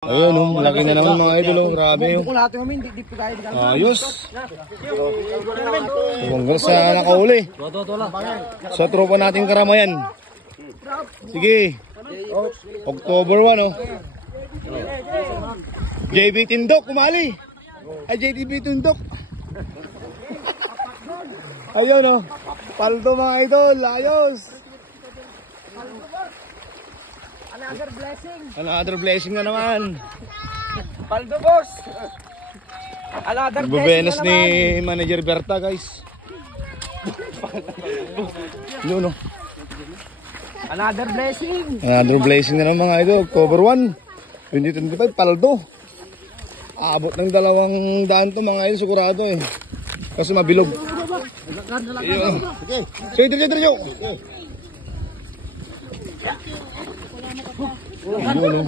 Ayun, laki na naman mga idol, grabe yun. Ayos. Tunggal sa nakauli. Sa tropa nating karamayan. Sige. October 1, oh. JB Tindok, kumali. Ay, JB Tindok. Ayun, oh. Paldo mga idol, ayos. Another blessing. Another blessing na naman. Paldo, boss. Another blessing Bubenas na ni naman. Manager Berta, guys. Yun, oh. Another blessing. Another blessing na naman mga idol. October 1, 2025, paldo. Aabot ng 200 to mga idol, sigurado eh. Kasi mabilog. Ayun. So, ito. Yun, oh.